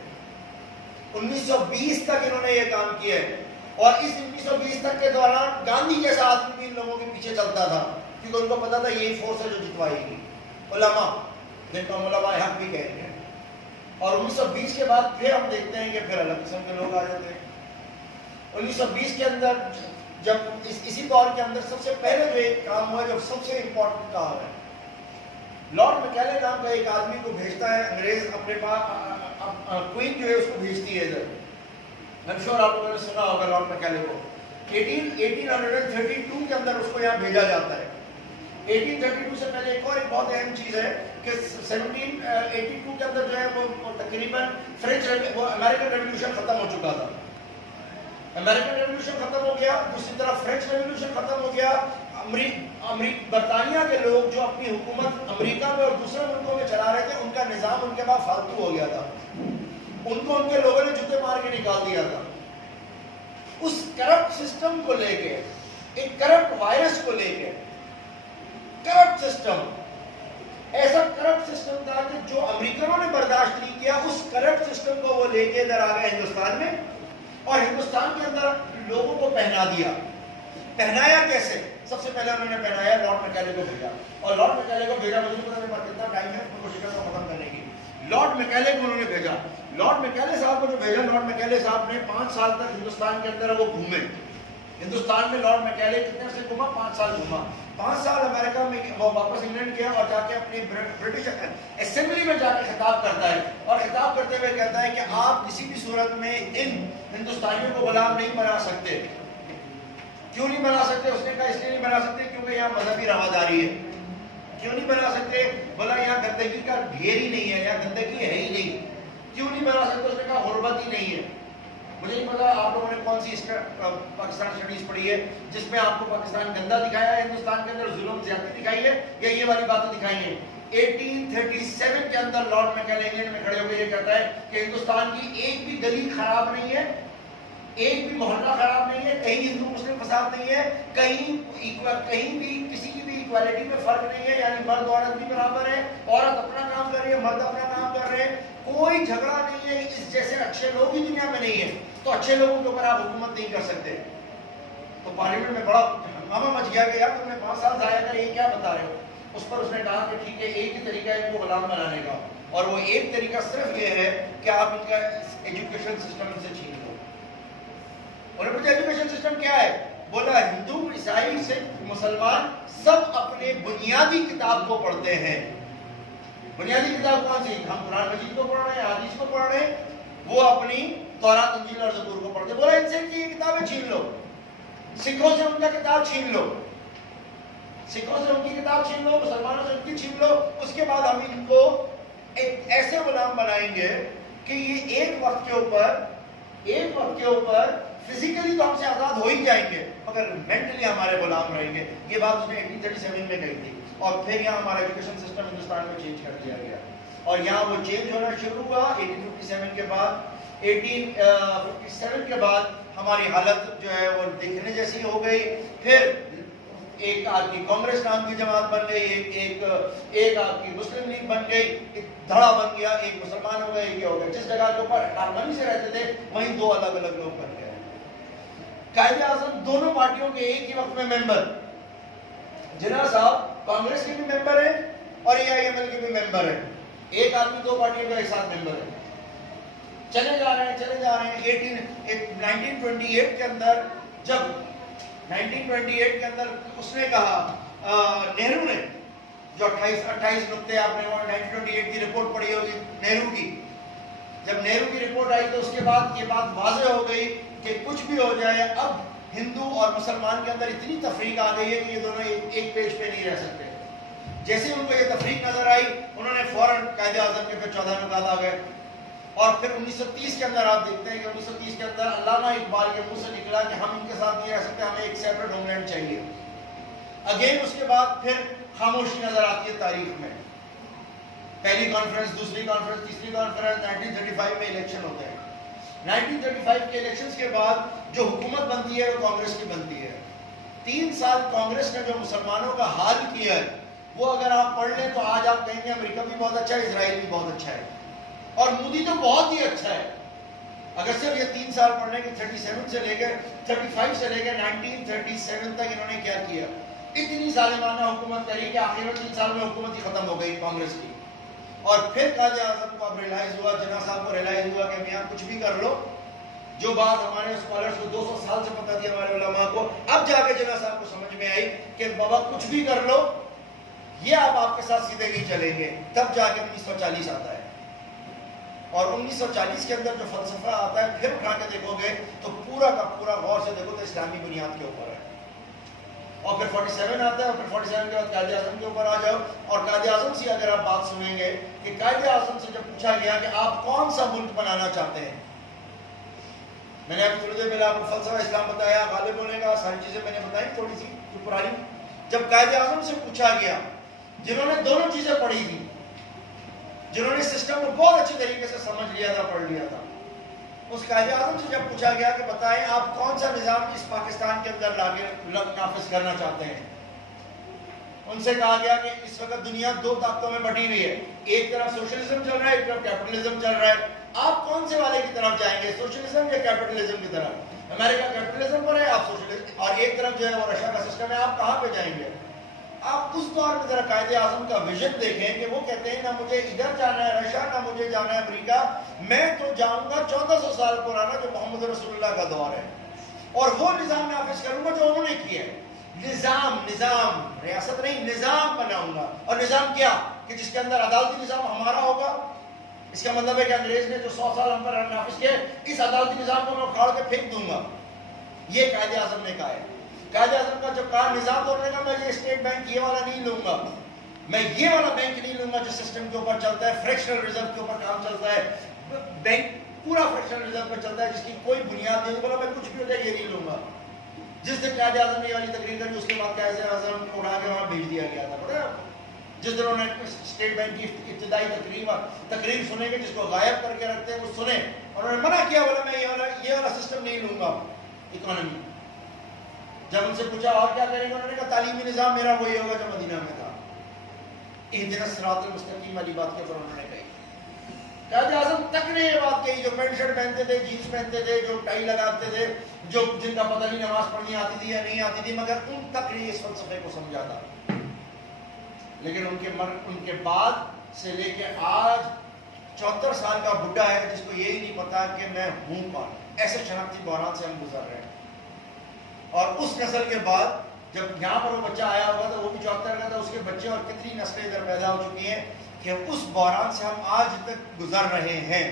1920 تک انہوں نے یہ کام کیا ہے. اور اس 1920 تک کے دوران گاندھی جیسا آدمی بھی ان لوگوں کے پیچھے چلتا تھا, کیونکہ ان کو پتا تھا یہی فورس ہے جو جتوائے گی. علماء جن کو علماء حق بھی کہتے ہیں. اور 1920 کے بعد پھر ہم دیکھتے ہیں کہ پھر الگ قسم کے لوگ آ جاتے ہیں. 1920 کے اندر جب اسی دور کے اندر سب سے پہلے جو ایک کام ہوا, جب سب سے امپورٹنٹ کام ہے, لارڈ مکیلے نام کا ایک آدمی کو بھیجتا ہے انگریز اپنے پاس, کوئین جو ہے اس کو بھیجتی ہے ادھر. I'm sure آپ لوگوں نے سنا ہوگا لارڈ مکیلے کو. 1832 کے اندر اس کو یہاں بھیجا جاتا ہے. 1832 سے پہلے ایک اور ایک بہت اہم چیز ہے کہ 1782 کے اندر جو ہے وہ تقریباً امریکن ریولیوشن ختم ہو چکا تھا. امریکن ریولیوشن ختم ہو گیا, دوسری طرف فرینچ ریولیوشن ختم ہو گیا. برطانیہ کے لوگ جو اپنی حکومت امریکہ میں اور دوسرے ملکوں میں چلا رہے تھے, ان کا نظام ان کے بعد فالتو ہو گیا تھا. ان کو ان کے لوگوں نے جوتے مار کے نکال دیا تھا. اس کرپٹ سسٹم کو لے کے, ایک کرپٹ وائرس کو لے کے, کرپٹ سسٹم, ایسا کرپٹ سسٹم تھا کہ جو امریکنوں نے برداشت نہیں کیا, اس کرپٹ سسٹم کو وہ لے کے ادھر آ گئے ہندوستان میں, اور ہندوستان کے اندر لوگوں کو پہنا دیا. پہنایا کیسے؟ سب سے پہلے انہوں نے پہنایا لارڈ مکیلے کو بھیجا, اور لارڈ مکیلے کو بھیجا, مجھے پتا نہیں کتنا ٹائم ہے کوشش کرتا ہوں ختم کرنے کی. لارڈ مکیلے کو انہوں نے بھیجا. لارڈ مکیلے صاحب کو جو بھیجا, لارڈ مکیلے صاحب نے 5 سال تک ہندوستان کے اندر وہ گھومے. ہندوستان میں لارڈ مکیلے کتنے سے گھوما؟ 5 سال گھوما. 5 سال امریکہ میں وہ واپس انگلینڈ گیا اور جا کے اپنی برٹش اسمبلی میں جا کے خطاب کرتا ہے، اور خطاب کرتے ہوئے کہتا ہے کہ آپ کسی بھی صورت میں ان ہندوستانیوں کو غلام نہیں بنا سکتے۔ کیوں نہیں بنا سکتے؟ اس نے کہا اس لیے نہیں بنا سکتے کیونکہ یہاں مذہبی رواداری ہے۔ کیوں نہیں بنا سکتے؟ بولا یہاں گندگی کا ڈھیر ہی نہیں ہے، یہاں گندگی ہے ہی نہیں۔ کیوں نہیں بنا سکتے؟ اس نے کہا غربت ہی نہیں ہے۔ مجھے نہیں پتا آپ لوگوں نے کون سی پاکستان اسٹڈیز پڑھی ہے جس میں آپ کو پاکستان گندا دکھایا ہے، ہندوستان کے اندر ظلم زیادتی دکھائی ہے، یا یہ والی باتیں دکھائی ہیں۔ 1837 کے اندر لارڈ میکل انگلینڈ میں کھڑے ہو کے یہ کہتا ہے کہ ہندوستان کی ایک بھی گلی خراب نہیں ہے، ایک بھی محلہ خراب نہیں ہے، کہیں ہندو مسلم فساد نہیں ہے، کہیں بھی کسی کی بھی ایکوالٹی میں فرق نہیں ہے، یعنی مرد عورت بھی برابر ہے، عورت اپنا کام کر رہی ہے، مرد اپنا کام کر رہے ہیں، کوئی جھگڑا نہیں ہے، اس جیسے اچھے لوگ ہی دنیا میں نہیں ہیں، تو اچھے لوگوں کے اوپر آپ حکومت نہیں کر سکتے۔ تو پارلیمنٹ میں بڑا ہنگامہ مچ گیا کہ یار تم نے 5 سال ضائع کر یہ کیا بتا رہے ہو؟ اس پر اس نے کہا کہ ٹھیک ہے ایک ہی طریقہ ہے ان کو غلام بنانے کا، اور وہ ایک طریقہ صرف یہ ہے کہ آپ ان کا ایجوکیشن سسٹم ان سے چھین لو۔ اور ایجوکیشن سسٹم کیا ہے؟ بولا ہندو عیسائی سکھ مسلمان سب اپنے بنیادی کتاب کو پڑھتے ہیں۔ بنیادی کتاب کون سی؟ ہم قرآن مجید کو پڑھ رہے ہیں، حدیث کو پڑھ رہے ہیں، وہ اپنی تورات انجیل اور زبور کو پڑھتے ہیں۔ بولا ان سے ان کی یہ کتابیں چھین لو، سکھوں سے ان کا کتاب چھین لو، سکھوں سے ان کی کتاب چھین لو، مسلمانوں سے ان کی چھین لو، اس کے بعد ہم ان کو ایک ایسے غلام بنائیں گے کہ یہ ایک وقت کے اوپر فزیکلی تو ہم سے آزاد ہو ہی جائیں گے مگر مینٹلی ہمارے غلام رہیں گے۔ یہ بات اس نے 1837 میں کہی تھی، اور پھر یہاں ہمارا ایجوکیشن سسٹم ہندوستان میں چینج کر دیا گیا، اور یہاں وہ چینج ہونا شروع ہوا 1857 کے بعد۔ 1857 کے بعد ہماری حالت جو ہے وہ دیکھنے جیسی ہو گئی۔ پھر ایک آپ کی کانگریس نام کی جماعت بن گئی، ایک آپ کی مسلم لیگ بن گئی، ایک دھڑا بن گیا، ایک مسلمان ہو گئے، ایک یہ ہو گیا۔ جس جگہ کے اوپر ہارمونی سے رہتے تھے وہیں 2 الگ الگ لوگ بن گئے۔ قائد اعظم دونوں پارٹیوں کے ایک ہی وقت میں ممبر، جناح صاحب کانگریس کے بھی ممبر ہیں اور AIML کے بھی ممبر ہیں، ایک آدمی 2 پارٹیوں کا ایک ساتھ ممبر ہے۔ چلے جا رہے ہیں 1928 کے اندر، جب 1928 کے اندر اس نے کہا نہرو نے جو 28 نقطے، آپ نے 1928 کی رپورٹ پڑھی ہوگی نہرو کی، جب نہرو کی رپورٹ آئی تو اس کے بعد یہ بات واضح ہو گئی کہ کچھ بھی ہو جائے اب ہندو اور مسلمان کے اندر اتنی تفریق آ گئی ہے کہ یہ دونوں ایک پیج پہ نہیں رہ سکتے۔ جیسے ان کو یہ تفریق نظر آئی انہوں نے فوراً قائد اعظم کے پھر 14 نکات آ گئے، اور پھر 1930 کے اندر آپ دیکھتے ہیں کہ 1930 کے اندر علامہ اقبال کے منہ سے نکلا کہ ہم ان کے ساتھ نہیں رہ سکتے، ہمیں ایک سیپریٹ ہوم لینڈ چاہیے۔ اگین اس کے بعد پھر خاموشی نظر آتی ہے تاریخ میں، پہلی کانفرنس، دوسری کانفرنس، تیسری کانفرنس، 1935 میں الیکشن ہوتے ہیں۔ 1935 کے الیکشنز کے بعد جو حکومت بنتی ہے وہ کانگریس کی بنتی ہے۔ 3 سال کانگریس نے جو مسلمانوں کا حال کیا ہے وہ اگر آپ پڑھ لیں تو آج آپ کہیں گے امریکہ بھی بہت اچھا ہے، اسرائیل بھی بہت اچھا ہے، اور مودی تو بہت ہی اچھا ہے۔ اگر صرف یہ 3 سال پڑھ لیں کہ 37 سے لے کر 35 سے لے کر 1937 تک انہوں نے کیا کیا، اتنی ظالمانہ حکومت کری کہ آخر 3 سال میں حکومت ہی ختم ہو گئی کانگریس کی۔ اور پھر قائد اعظم کو اب ریلائز ہوا، جناح صاحب کو ریلائز ہوا کہ میاں کچھ بھی کر لو، جو بات ہمارے اسکالرس کو 200 سال سے پتہ تھی ہمارے علماء کو، اب جا کے جناح صاحب کو سمجھ میں آئی کہ بابا کچھ بھی کر لو یہ اب آپ کے ساتھ سیدھے نہیں چلیں گے۔ تب جا کے 1940 آتا ہے، اور 1940 کے اندر جو فلسفہ آتا ہے پھر اٹھا کے دیکھو گے تو پورا کا پورا غور سے دیکھو تو اسلامی بنیاد کے اوپر ہے، اور پھر 47 آتا ہے، اور پھر 47 کے بعد قائد اعظم کے اوپر آ جاؤ، اور قائد اعظم سے اگر آپ بات سنیں گے کہ قائد اعظم سے جب پوچھا گیا کہ آپ کون سا ملک بنانا چاہتے ہیں، میں نے ابھی تھوڑی دیر پہلے آپ کو فلسفہ اسلام بتایا، غالب ہونے کا، ساری چیزیں میں نے بتائی تھوڑی سی جو پرانی۔ جب قائد اعظم سے پوچھا گیا، جنہوں نے دونوں چیزیں پڑھی تھی، جنہوں نے سسٹم کو بہت اچھی طریقے سے سمجھ لیا تھا، پڑھ لیا تھا، اس قائد اعظم سے جب پوچھا گیا کہ بتائیں آپ کون سا نظام اس پاکستان کے اندر نافذ کرنا چاہتے ہیں، ان سے کہا گیا کہ اس وقت دنیا 2 طاقتوں میں بٹی ہوئی ہے، ایک طرف سوشلزم چل رہا ہے، ایک طرف کیپٹلزم چل رہا ہے، آپ کون سے والے کی طرف جائیں گے، سوشلزم یا کیپٹلزم کی طرف؟ امریکہ کیپٹلزم پر ہے، آپ سوشلزم، اور ایک طرف جو ہے وہ رشیا کا سسٹم ہے، آپ کہاں پہ جائیں گے؟ آپ اس دور میں ذرا قائد اعظم کا ویژن دیکھیں کہ وہ کہتے ہیں نہ مجھے ادھر جانا ہے رشیا، نہ مجھے جانا ہے امریکہ، میں تو جاؤں گا 1400 سال پرانا جو محمد رسول اللہ کا دور ہے، اور وہ نظام نافذ کروں گا جو انہوں نے کیا ہے۔ نظام ریاست نہیں، نظام بناؤں گا. اور نظام کیا؟ کہ جس کے اندر عدالتی نظام ہمارا ہوگا. اس کا مطلب ہے کہ انگریز نے جو 100 سال ہم پر نافذ کیے، اس عدالتی نظام کو میں اکھاڑ کے پھینک دوں گا. یہ قائد اعظم نے کہا ہے. قائد اعظم کا جو کہا نظام توڑنے کا، میں یہ اسٹیٹ بینک یہ والا نہیں لوں گا، میں یہ والا بینک نہیں لوں گا جو سسٹم کے اوپر چلتا ہے، فریکشنل ریزرو کے اوپر کام چلتا ہے. بینک پورا فریکشنل ریزرو پہ چلتا ہے جس کی کوئی بنیاد نہیں. بولا میں کچھ بھی ہو جائے یہ نہیں لوں گا. جس دن قائد اعظم نے یہ والی تقریر کری، اس کے بعد قائد اعظم کو اڑا کے وہاں بھیج دیا گیا تھا. جس دن انہوں نے اسٹیٹ بینک کی ابتدائی تقریر سنے گے، جس کو غائب کر کے رکھتے ہیں وہ سنے. انہوں نے منع کیا، بولا میں یہ والا سسٹم نہیں لوں گا اکانومی. جب ان سے پوچھا اور کیا کریں گے، انہوں نے کہا تعلیمی نظام میرا وہی ہوگا جو مدینہ میں تھا. اہدنا الصراط المستقیم والی بات کے اوپر انہوں نے کہی. قائد اعظم تک نے یہ بات کہی جو پینٹ شرٹ پہنتے تھے، جینس پہنتے تھے، جو ٹائی لگاتے تھے، جو جن کا پتہ نہیں نماز پڑھنی آتی تھی یا نہیں آتی تھی، مگر ان تک نے اس فلسفے کو سمجھا تھا. لیکن ان کے بعد سے لے کے آج 74 سال کا بڈھا ہے جس کو یہی نہیں پتا کہ میں ہوں کون. ایسے شناختی بحران سے ہم گزر رہے ہیں. اور اس نسل کے بعد جب یہاں پر وہ بچہ آیا ہوگا تو وہ بھی 74 کا تھا، اس کے بچے اور کتنی نسلیں ادھر پیدا ہو چکی ہیں کہ اس بحران سے ہم آج تک گزر رہے ہیں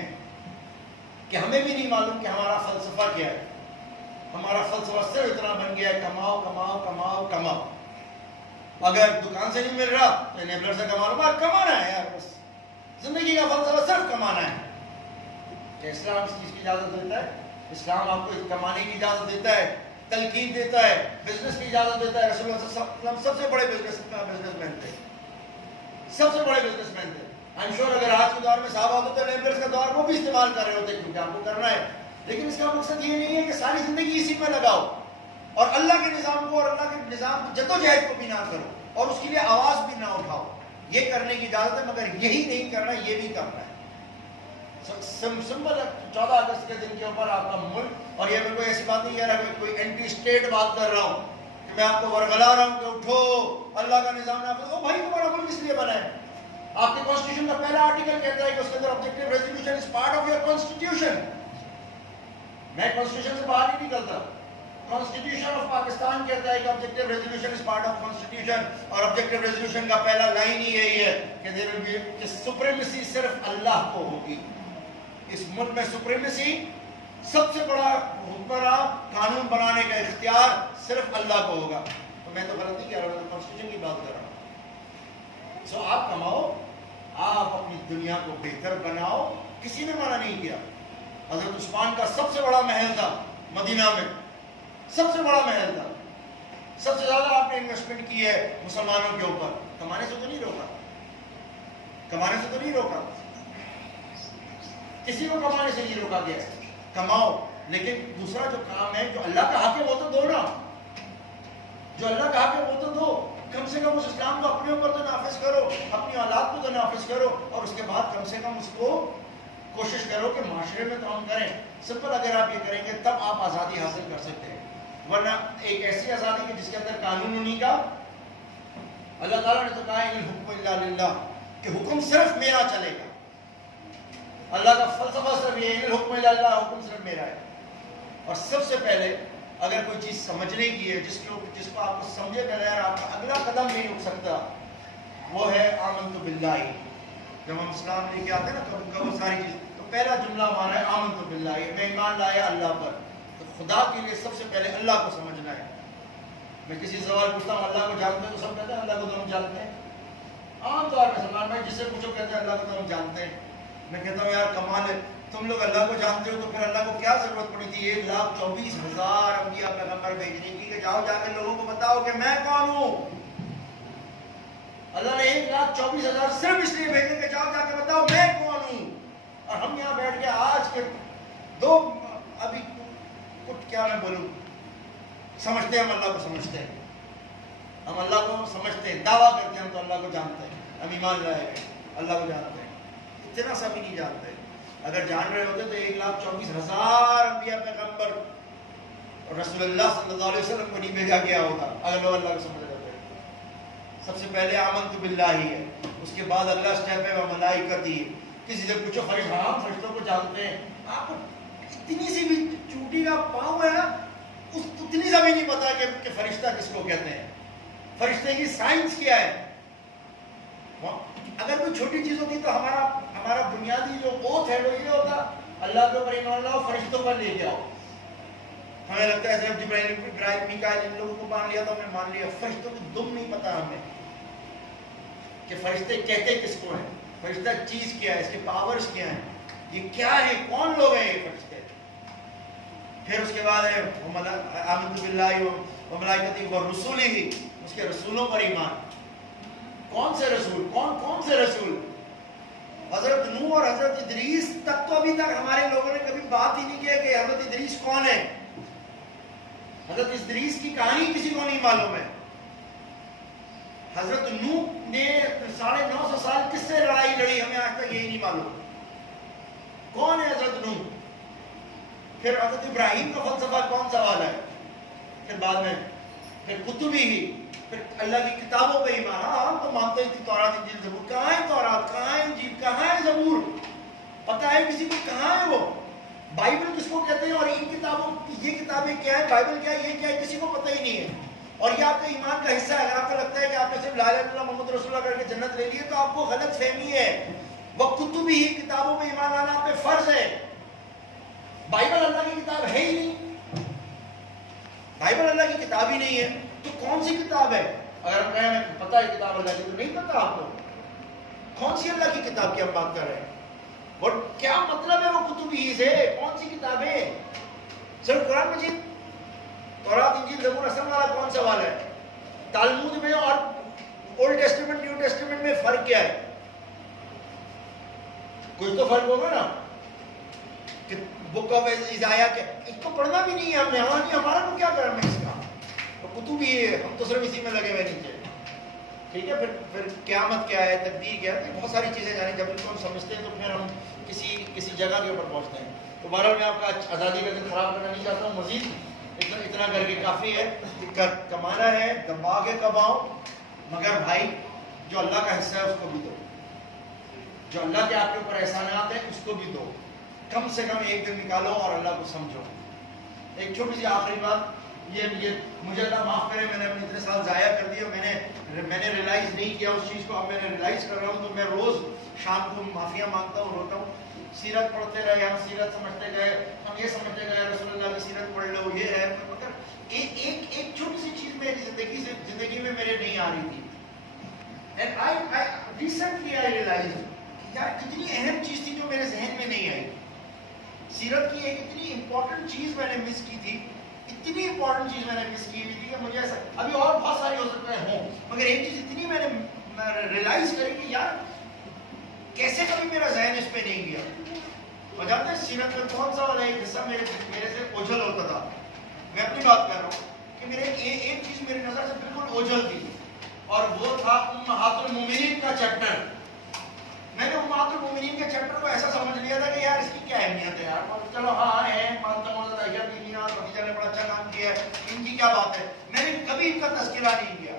کہ ہمیں بھی نہیں معلوم کہ ہمارا فلسفہ کیا ہے. ہمارا فلسفہ صرف اتنا بن گیا ہے کماؤ کماؤ کماؤ کماؤ. اگر دکان سے نہیں مل رہا تو انیبلر سے کما لو. بات کمانا ہے یار، بس زندگی کا فلسفہ صرف کمانا ہے. کہ اسلام اس چیز کی اجازت دیتا ہے؟ اسلام آپ کو کمانے کی اجازت دیتا ہے، تلقین دیتا ہے، بزنس کی اجازت دیتا ہے. رسول اللہ صلی اللہ علیہ وسلم سب سے بڑے بزنس مین تھے، سب سے بڑے بزنس مین تھے. آئی ایم شیور اگر آج کے دور میں صحابہ ہوتے تو انیبلرز کا دور وہ بھی استعمال کر رہے ہوتے کیونکہ آپ کو کرنا ہے. لیکن اس کا مقصد یہ نہیں ہے کہ ساری زندگی اسی میں لگاؤ اور اللہ کے نظام کو اور اللہ کے نظام کی جدوجہد کو بھی نہ کرو اور اس کے لیے آواز بھی نہ اٹھاؤ. یہ کرنے کی اجازت ہے، مگر یہی نہیں کرنا، یہ بھی کرنا ہے. سمپل 14 اگست کے دن کے اوپر آپ کا ملک، اور یہ میں کوئی ایسی بات نہیں کہہ رہا کہ کوئی اینٹی اسٹیٹ بات کر رہا ہوں کہ میں آپ کو ورگلا رہا ہوں کہ اٹھو اللہ کا نظام نافذ. او بھائی تمہارا ملک اس لیے بنا ہے. آپ کے کانسٹیٹیوشن کا پہلا آرٹیکل کہتا ہے کہ اس کے اندر objective resolution is part of your constitution. میں کانسٹیٹیوشن سے باہر نہیں نکلتا. کانسٹیٹیوشن آف پاکستان کہتا ہے کہ objective resolution is part of constitution, اور آبجیکٹیو ریزولوشن کا پہلا لائن ہی یہی ہے کہ سپریمیسی صرف اللہ کو ہوگی. اس ملک میں سپریمیسی، سب سے بڑا حکمراں، قانون بنانے کا اختیار صرف اللہ کو ہوگا. تو میں تو غلط نہیں کہہ رہا ہوں، کانسٹیٹیوشن کی بات کر رہا ہوں. سو آپ کماؤ، آپ اپنی دنیا کو بہتر بناؤ، کسی نے منع نہیں کیا. حضرت عثمان کا سب سے بڑا محل تھا مدینہ میں، سب سے بڑا محل تھا. سب سے زیادہ آپ نے انویسٹمنٹ کی ہے مسلمانوں کے اوپر. کمانے سے تو نہیں روکا، کمانے سے تو نہیں روکا، کسی کو کمانے سے نہیں روکا گیا. کماؤ، لیکن دوسرا جو کام ہے جو اللہ کا حق ہے وہ تو دو نا. جو اللہ کا حق ہے وہ تو دو. کم سے کم اس اسلام کو اپنے اوپر تو نافذ کرو، اپنی اولاد کو تو نافذ کرو، اور اس کے بعد کم سے کم اس کو کوشش کرو کہ معاشرے میں کام کریں. سمپل اگر آپ یہ کریں گے تب آپ آزادی حاصل کر سکتے ہیں. ورنہ ایک ایسی آزادی کہ جس کے اندر قانون انہی کا، اللہ تعالیٰ نے تو کہا ہے الحکم الا للہ، کہ حکم صرف میرا چلے گا. اللہ کا فلسفہ صرف یہ ہے، الحکم الا للہ، حکم صرف میرا ہے. اور سب سے پہلے اگر کوئی چیز سمجھنے کی ہے جس کو آپ کو سمجھے بغیر آپ کا اگلا قدم نہیں اٹھ سکتا، وہ ہے آمنت باللہ. جب ہم اسلام لے کے آتے ہیں نا کبھی ساری چیز، تو پہلا جملہ ہمارا ہے آمنت باللہ، میں ایمان لایا اللہ پر. تو خدا کے لیے سب سے پہلے اللہ کو سمجھنا ہے. میں کسی سوال پوچھتا ہوں اللہ کو جانتے ہیں تو سب کہتے ہیں اللہ کو تو ہم جانتے ہیں. عام طور پہ سلمان بھائی جس سے پوچھو کہتے ہیں اللہ کو تو ہم جانتے ہیں. میں کہتا ہوں یار کمال ہے، تم لوگ اللہ کو جانتے ہو تو پھر اللہ کو کیا ضرورت پڑی تھی 1,24,000 انبیاء پیغمبر بھیجنے کی کہ جاؤ جا کے لوگوں کو بتاؤ کہ میں کون ہوں. اللہ نے 1,24,000 صرف اس لیے بھیجے کہ جاؤ جا کے بتاؤ میں کون ہوں. اور ہم یہاں بیٹھ کے آج کے دو ابھی کچھ کیا میں بولوں، سمجھتے ہیں ہم اللہ کو سمجھتے ہیں، ہم اللہ کو سمجھتے ہیں، دعویٰ کرتے ہیں ہم تو اللہ کو جانتے ہیں، ہم ایمان لائے ہیں اللہ کو جانتے ہیں. اتنا سا بھی نہیں جانتے. اگر جان رہے ہوتے تو 1,24,000 انبیاء پیغمبر اور رسول اللہ صلی اللہ علیہ وسلم کو نہیں بھیجا گیا ہوتا اگر لوگ اللہ کو سمجھ رہے. سب سے پہلے آمنت باللہ ہی ہے، اس کے بعد اللہ اسٹیپ ہے وہ ملائکتی. کسی سے پوچھو فرشتوں کو جانتے ہیں، آپ کو اتنی سی بھی چوٹی کا پاؤں ہے نا، اتنی زمین نہیں پتا کہ فرشتہ کس کو کہتے ہیں، فرشتے کی سائنس کیا ہے. اگر کوئی چھوٹی چیز ہوتی تو ہمارا بنیادی جو اوتھ ہے وہ یہ ہوتا اللہ کے اوپر ایمان لاؤ، فرشتوں پر لے جاؤ. ہمیں لگتا ہے صرف جبرائیل میکائیل ان لوگوں کو مان لیا تو ہمیں مان لیا. فرشتوں کو دم نہیں پتا ہمیں کہ فرشتے کہتے کس کو ہیں، فرشتہ چیز کیا ہے، اس کے پاورز کیا ہیں، یہ کیا ہے، کون لوگ ہیں یہ فرشتے. پھر اس کے بعد ہے آمنت باللہ و ملائکتہ و رسولہ، اس کے رسولوں پر ایمان. کون سے رسول، کون سے رسول؟ حضرت نوح اور حضرت ادریس تک تو ابھی تک ہمارے لوگوں نے کبھی بات ہی نہیں کیا کہ حضرت ادریس کون ہے. حضرت ادریس کی کہانی کسی کو نہیں معلوم ہے. حضرت نوح نے 950 سال کس سے لڑائی لڑی ہمیں آج تک یہی نہیں معلوم کون ہے حضرت نوح. پھر حضرت ابراہیم کا فلسفہ کون سا والا ہے. پھر بعد میں پھر کتبی ہی، پھر اللہ کی کتابوں پہ ایمان. ہاں ہم تو مانتے ہیں تورات انجیل زبور. کہاں ہے تورات، کہاں ہے انجیل، کہاں ہے زبور؟ پتہ ہے کسی کو کہاں ہے وہ؟ بائبل کس کو کہتے ہیں اور ان کتابوں یہ کتابیں کیا ہے، بائبل کیا ہے، یہ کیا ہے، کسی کو پتہ ہی نہیں ہے. اور یہ آپ کے ایمان کا حصہ ہے. اگر آپ کو لگتا ہے کہ آپ نے صرف لا الہ الا اللہ محمد رسول اللہ کر کے جنت لے لی ہے تو آپ کو غلط فہمی ہے. وہ کتبی ہی، کتابوں پہ ایمان لانا آپ پہ فرض ہے. بائبل اللہ کی کتاب ہے ہی نہیں. بائبل اللہ کی کتاب ہی نہیں ہے تو کون سی کتاب ہے؟ اگر آپ کہیں ہمیں پتہ ہے کتاب اللہ کی، تو نہیں پتہ آپ کو کون سی اللہ کی کتاب کی ہم بات کر رہے ہیں. اور کیا مطلب ہے وہ کتب ہی سے، کون سی کتابیں؟ صرف قرآن مجید، تورات انجیل زبور اصل والا کون سا والا ہے؟ تالمود میں اور اولڈ ٹیسٹمنٹ نیو ٹیسٹمنٹ میں فرق کیا ہے؟ کوئی تو فرق ہوگا نا. کہ بک آف ایزائیا کے اس کو پڑھنا بھی نہیں ہے ہم نے، ہمارا کو کیا کرنا ہے اس کا. کتب ہی ہے، ہم تو صرف اسی میں لگے ہوئے نیچے. ٹھیک ہے. پھر قیامت کیا ہے، تقدیر کیا ہے، بہت ساری چیزیں جانیں. جب ان کو ہم سمجھتے ہیں تو پھر ہم کسی جگہ کے اوپر پہنچتے ہیں. تو بہرحال میں آپ کا آزادی کا دن خراب کرنا نہیں چاہتا ہوں. مزید اتنا کر کے کافی ہے. کمانا ہے دبا کے کماؤ، مگر بھائی جو اللہ کا حصہ ہے اس کو بھی دو. جو اللہ کے آپ کے اوپر احسانات ہیں اس کو بھی دو. کم سے کم ایک دن نکالو اور اللہ کو سمجھو. ایک چھوٹی سی آخری بات، یہ مجھے اللہ معاف کرے، میں نے اپنے اتنے سال ضائع کر دیے. میں نے ریلائز نہیں کیا اس چیز کو، اب میں نے ریلائز کر رہا ہوں. تو میں روز شام کو معافیاں مانگتا ہوں، روتا ہوں. سیرت پڑھتے رہے ہم، سیرت سمجھتے گئے ہم، یہ سمجھتے گئے رسول اللہ کی سیرت پڑھ لو یہ ہے. مگر ایک چھوٹی سی چیز میری زندگی میں میرے نہیں آ رہی تھی. And I recently I realise یار کتنی اہم چیز تھی جو میرے ذہن میں نہیں آئی. سیرت کی ایک اتنی امپورٹنٹ چیز میں نے مس کی تھی، اتنی امپورٹنٹ چیز میں نے مس کی ہوئی تھی کہ مجھے ایسا، ابھی اور بہت ساری ہو سکتے ہیں ہوں، مگر ایک چیز اتنی میں نے ریلائز کری کہ یار کیسے کبھی میرا ذہن اس پہ نہیں گیا. اور جانتے ہیں سیرت میں کون سا والا ایک حصہ میرے سے اوجھل ہوتا تھا. میں اپنی بات کر رہا ہوں کہ میرے ایک چیز میری نظر سے بالکل اوجھل تھی اور وہ تھا امہات المومنین کا چیپٹر. میں نے امہات المومنین کے چیپٹر کو ایسا سمجھ لیا تھا کہ یار اس کی کیا اہمیت ہے یار، چلو ہاں ہے، مانتا ہوں حضرت عائشہ بیوی اور خدیجہ نے بڑا اچھا کام کیا ہے، ان کی کیا بات ہے. میں نے کبھی ان کا تذکرہ نہیں کیا.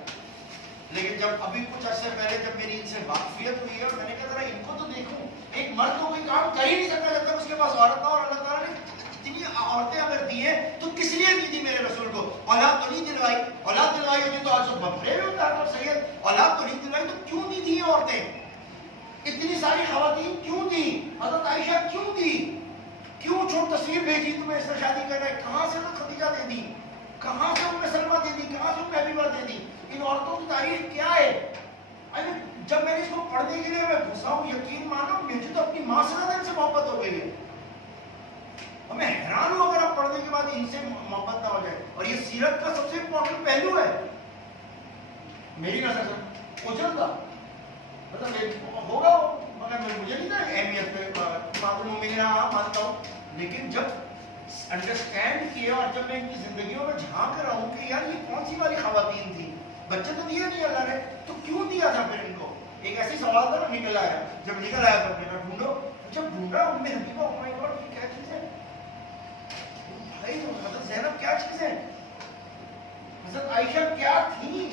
لیکن جب ابھی کچھ عرصے پہلے جب میری ان سے واقفیت ہوئی ہے اور میں نے کہا ذرا ان کو تو دیکھوں، ایک مرد تو کوئی کام کر ہی نہیں سکتا جب تک اس کے پاس عورت نہ ہو. اور اللہ تعالیٰ نے اتنی عورتیں اگر دی ہیں تو کس لیے دی تھی میرے رسول کو؟ اولاد تو نہیں دلوائی. اولاد دلوائی ہوتی تو آج سب بھرے ہوئے ہوتا ہے. سید اولاد تو نہیں دلوائی تو کیوں نہیں دی عورتیں؟ اتنی ساری خواتین کیوں دی؟ حضرت عائشہ کیوں دی؟ کیوں چھوٹ تصویر بھیجی تمہیں اس سے شادی کرنا ہے؟ کہاں سے تو خدیجہ دے دی، کہاں سے ام سلمہ دے دی، کہاں سے ام حبیبہ دے دی؟ ان عورتوں کی تاریخ کیا ہے؟ جب میں نے اس کو پڑھنے کے لیے میں گھسا ہوں، یقین مانو مجھے تو اپنی ماں سے زیادہ ان سے محبت ہو گئی ہے. اور میں حیران ہوں اگر آپ پڑھنے کے بعد ان سے محبت نہ ہو جائے. اور یہ سیرت کا سب سے امپورٹنٹ پہلو ہے میری نظر سے. اوجھل تھا مطلب ہوگا مگر مجھے نہیں تھا اہمیت پہ معلوم مانتا ہوں. لیکن جب انڈرسٹینڈ کیا اور جب میں ان کی زندگیوں میں جھانک رہا ہوں کہ یار یہ کون سی والی خواتین تھی، بچے تو دیے نہیں اللہ نے، تو کیوں دیا تھا پھر ان کو؟ ایک ایسی سوال تھا نا نکل آیا. جب نکل آیا تو میں ڈھونڈو، جب ڈھونڈا ام حبیبہ، او مائی گاڈ یہ کیا چیز ہے بھائی؟ حضرت زینب کیا چیز ہے؟ حضرت عائشہ کیا تھی؟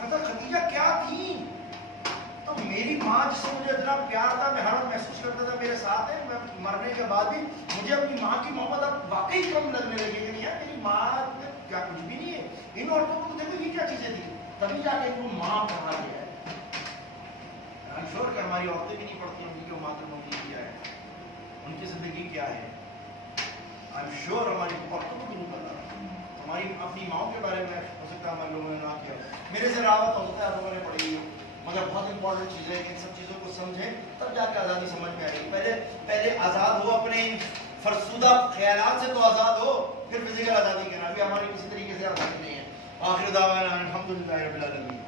حضرت خدیجہ کیا تھی؟ تو میری ماں جس سے مجھے اتنا پیار تھا، میں ہر وقت محسوس کرتا تھا میرے ساتھ ہے، میں مرنے کے بعد بھی مجھے اپنی ماں کی محبت اب واقعی کم لگنے لگی کہ نہیں میری ماں کیا کچھ بھی نہیں ہے. ان عورتوں کو دیکھو یہ کیا چیزیں تھیں، تبھی جا کے ان کو ماں کہا گیا ہے. I'm sure کہ ہماری عورتیں بھی نہیں پڑھتی ہوں گی کہ ماتر مومنی کیا ہے، ان کی زندگی کیا ہے. I'm sure ہماری عورتوں کو بھی نہیں پتا، ہماری اپنی ماؤں کے بارے میں ہو سکتا ہے ہمارے لوگوں نے نہ کیا. میرے سے راوت ہو سکتا ہے آپ لوگوں نے پڑھی ہو، مگر بہت امپورٹنٹ چیز ہے کہ ان سب چیزوں کو سمجھیں تب جا کے آزادی سمجھ میں آئے گی. پہلے آزاد ہو اپنے فرسودہ خیالات سے تو آزاد ہو، پھر فزیکل آزادی کے نا بھی ہماری کسی طریقے سے آزادی نہیں ہے. آخر دعوانا الحمدللہ رب العالمین.